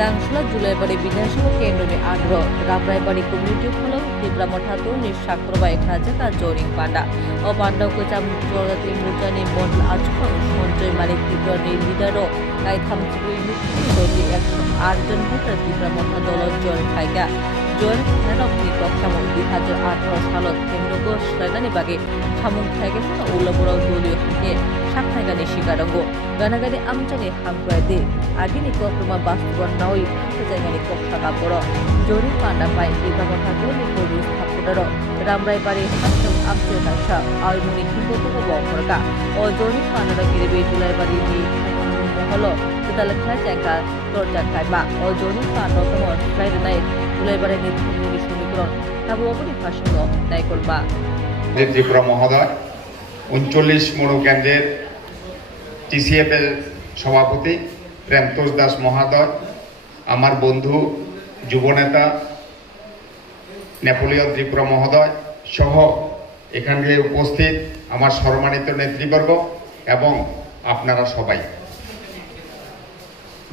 Tangshla Julaibari Bidasho Kendoni Agro, Rabraibari Community Follow, Dibramotatu, Nishakrabai Kajaka, Joring Panda, O Panda Kucham Jorati Mutani Bond Achko, Monjoy Malik Tibrani Lidaro, I come to be action Arjun Hotel Dibramotadolo, Joy Kaiga, Joy Hanok Nikok Samon, Dihajar Arthur Salot, Kemugo, Sladani Bagi, Hamung Kaiga, Ulaboro Dulu Hake, Shakagani Shigarango, Ganagadi Amchani Hambrade, Agini Kokruma Baston Naui, Kazagani Kokshakaporo, Jori Panda by Dibramotadoli Police Kapudaro, Ramrai Bari Hashem Amchakasha, Almuni Himbo Walkerga, or Jori Panda Giribi Tulabari, Moholo, Tutalaka Janka, Torja Kaiba, or Jori Panda, Friday night, Tulabari Nishimikron, Tabobuni Fashion, Naikolba. Tripura মহোদয় ৩৯ মৌর কেন্দ্রের টিসিএফএল সভাপতি প্রেমতোষ দাস মহোদয়, আমার বন্ধু যুবনেতা Napoleon Tripura মহোদয় সহ এখানে উপস্থিত আমার সম্মানিত নেতৃবর্গ এবং আপনারা সবাই,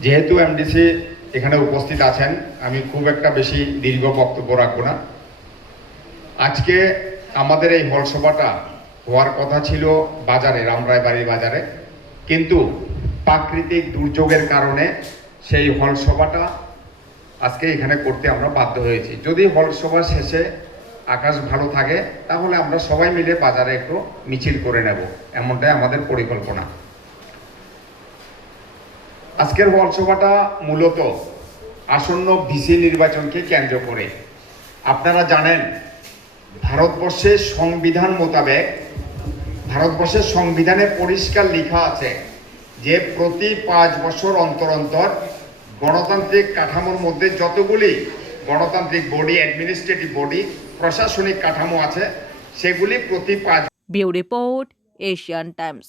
যেহেতু এমডিসি এখানে উপস্থিত আছেন, আমি খুব একটা বেশি দীর্ঘ বক্তব্য রাখব না। আজকে আমাদের এই হল সভাটা হওয়ার কথা ছিল বাজারে, রামরায়বাড়ি বাজারে, কিন্তু প্রাকৃতিক দুর্যোগের কারণে সেই হল সভাটা আজকে এখানে করতে আমরা বাধ্য হয়েছি। যদি হল সভা শেষে আকাশ ভালো থাকে তাহলে আমরা সবাই মিলে বাজারে একটু মিছিল করে নেব, এমনটাই আমাদের পরিকল্পনা। আজকের হল সভাটা মূলত আসন্ন ভিসি নির্বাচনকে কেন্দ্র করে। আপনারা জানেন ভারতবর্ষের সংবিধান মোতাবেক, ভারতবর্ষের সংবিধানে পরিষ্কার লেখা আছে যে প্রতি ৫ বছর অন্তর অন্তর গণতান্ত্রিক কাঠামোর মধ্যে যতগুলি গণতান্ত্রিক বডি, অ্যাডমিনিস্ট্রেটিভ বডি, প্রশাসনিক কাঠামো আছে সেগুলি প্রতি ৫ Bureau Report, Asian Times.